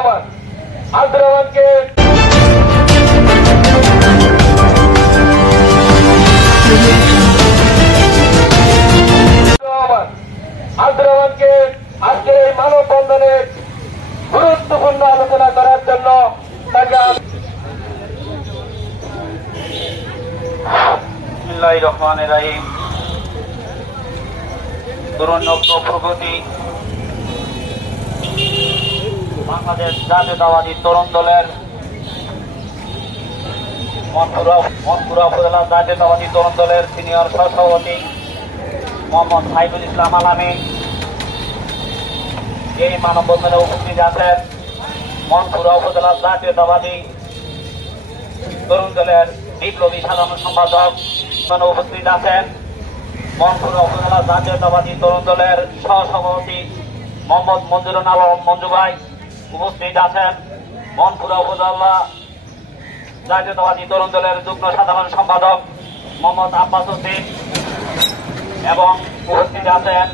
আব্দুর রহমানকে আজকের এই মানববন্ধনে গুরুত্বপূর্ণ আলোচনা করার জন্য তাকে বিসমিল্লাহির রহমানির রহিম। তরুণ প্রগতি বাংলাদেশ জাতীয়তাবাদী তরুণ দলের মনপুরা উপজেলা জাতীয়তাবাদী তরুণ দলের সিনিয়র সহসভাপতি মোহাম্মদ সাইফুল ইসলাম আলামী এই মানববন্ধনে উপস্থিত আছেন। মনপুরা উপজেলা জাতীয়তাবাদী তরুণ দলের বিপ্লবী সাধারণ সম্পাদক উপস্থিত আছেন। মনপুরা উপজেলা জাতীয়তাবাদী তরুণ দলের সহসভাপতি মোহাম্মদ মঞ্জুরুল আলম মঞ্জু ভাই উপস্থিত আছেন। মনপুরা উপজেলা জাতীয়তাবাদী তরুণ দলের যুগ্ম সাধারণ সম্পাদক মোহাম্মদ আব্বাস হোসেন এবং উপস্থিত আছেন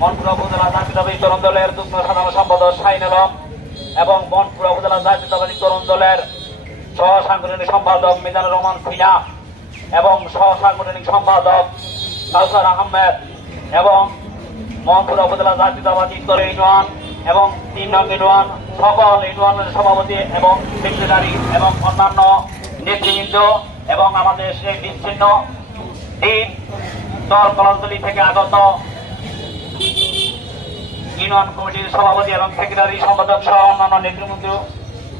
মনপুরা উপজেলা জাতীয়তাবাদী তরুণ দলের যুগ্ম সাধারণ সম্পাদক শাহিন আলম এবং মনপুরা উপজেলা জাতীয়তাবাদী তরুণ দলের সহ সাংগঠনিক সম্পাদক মিজানুর রহমান সিনা এবং সহ সাংগঠনিক সম্পাদক কাউসার আহমেদ এবং মনপুরা উপজেলা জাতীয়তাবাদী তরুণ ইউনিয়ন এবং ৩ নং ইউনিয়ন সকল ইউনিয়নের সভাপতি এবং সেক্রেটারি এবং অন্যান্য নেতৃবৃন্দ এবং আমাদের সেই বিচ্ছিন্ন তিন দল কলাতলি থেকে আগত ইউনিয়ন কমিটির সভাপতি এবং সেক্রেটারি সম্পাদক সহ অন্যান্য নেতৃবৃন্দ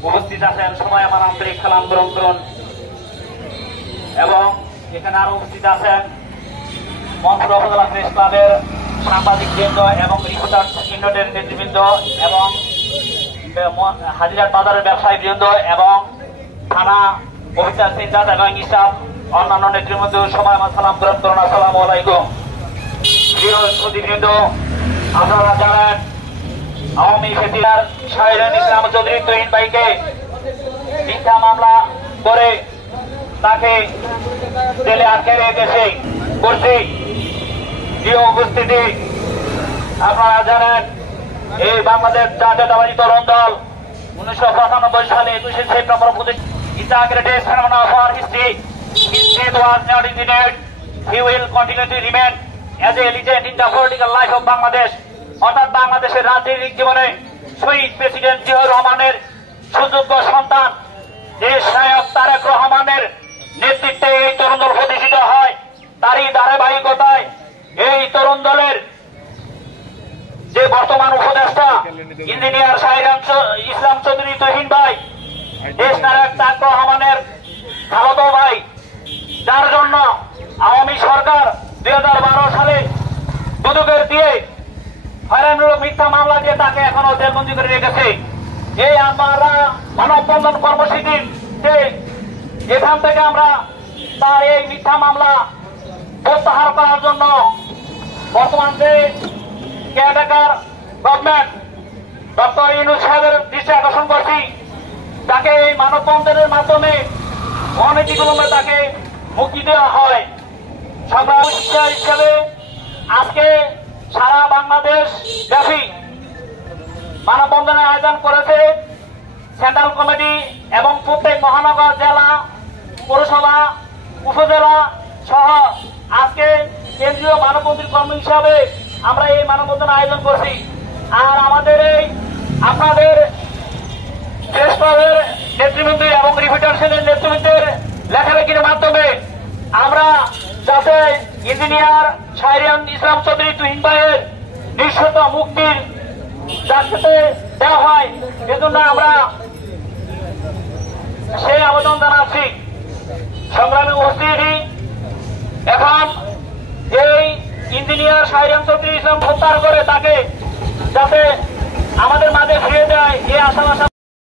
উপস্থিত আছেন। সবাই আমার আন্তরিক সালাম গ্রহণ করুন। এবং এখানে আরো উপস্থিত আছেন মনপুরা উপজেলা প্রেস ক্লাবের সাংবাদিক বৃন্দ এবং রিপোর্টার ইউনিটের নেতৃবৃন্দ এবং হাজিরাট বাজারের ব্যবসায়ী বৃন্দ এবং থানা অফিসার সিদ্ধার্থ এবং ইসাব অন্যান্য নেতৃবৃন্দ সবাই আমার সালাম গ্রহণ করুন। আসসালামু আলাইকুম। প্রিয় সুধীবৃন্দ, আপনারা জানেন আওয়ামী খেতিদার শাহিনুল ইসলাম চৌধুরী তুহিন ভাইকে মিথ্যা মামলা করে তাকে জেলে আটকে রেখেছে করছি। প্রিয় উপস্থিতি, আপনারা জানেন এই বাংলাদেশ জাতীয়তাবাদী তরুণ দল 1995 সালে 21 September is the greatest phenomenon of our history. His death was not engineered. He will continue to remain as a legend in the political life of Bangladesh. অর্থাৎ বাংলাদেশের রাজনৈতিক জীবনে শহীদ প্রেসিডেন্ট জিয়াউর রহমানের সুযোগ্য সন্তান দেশ নায়ক তারেক রহমানের নেতৃত্বে এই তরুণ দল প্রতিষ্ঠিত হয়। তারই ধারাবাহিকতায় এই তরুণ দলের যে বর্তমান উপদেষ্টা ইঞ্জিনিয়ার শাহিনুল ইসলাম চৌধুরী তুহিন ভাই দেশ নায়ক তারেক রহমানের খালাতো ভাই, যার জন্য আওয়ামী সরকার 2012 সালে দুদকের দিয়ে হয়রানিমূলক মিথ্যা মামলা দিয়ে তাকে এখনো জেলবন্দি করে রেখেছে। এই আমরা মানববন্ধন কর্মসূচিতে এখান থেকে আমরা তার এই মিথ্যা মামলা প্রত্যাহার করার জন্য বর্তমান যে কেয়ারটেকার গভর্নমেন্ট ডক্টর ইউনূস সাহেবের দৃষ্টি আকর্ষণ করছি, তাকে এই মানববন্ধনের মাধ্যমে অনতিবিলম্বে তাকে মুক্তি দেওয়া হয়। সংগ্রাম হিসেবে আজকে সারা বাংলাদেশ ব্যাপী মানববন্ধনের আয়োজন করেছে সেন্ট্রাল কমিটি এবং প্রত্যেক মহানগর, জেলা, পৌরসভা, উপজেলা সহ আজকে কেন্দ্রীয় মানববন্ধন কর্ম হিসাবে আমরা এই মানববন্ধন আয়োজন করছি। আর আমাদের এই আপনাদের প্রেসক্লাবের নেতৃবৃন্দ এবং রিপোর্টার্সের নেতৃবৃন্দের লেখালেখির মাধ্যমে আমরা যাতে ইঞ্জিনিয়ার শাহিনুল ইসলাম চৌধুরী তুহিন ভাইয়ের নিঃশর্ত মুক্তির যাতে দেওয়া হয়, এজন্য আমরা সেই আবেদন জানাচ্ছি। সংগ্রামী উপস্থিতি, এখন এই ইঞ্জিনিয়ার শাহিনুল চৌধুরী ইসলাম প্রত্যাহার করে তাকে যাতে আমাদের মাঝে ফিরে দেয় এই আশা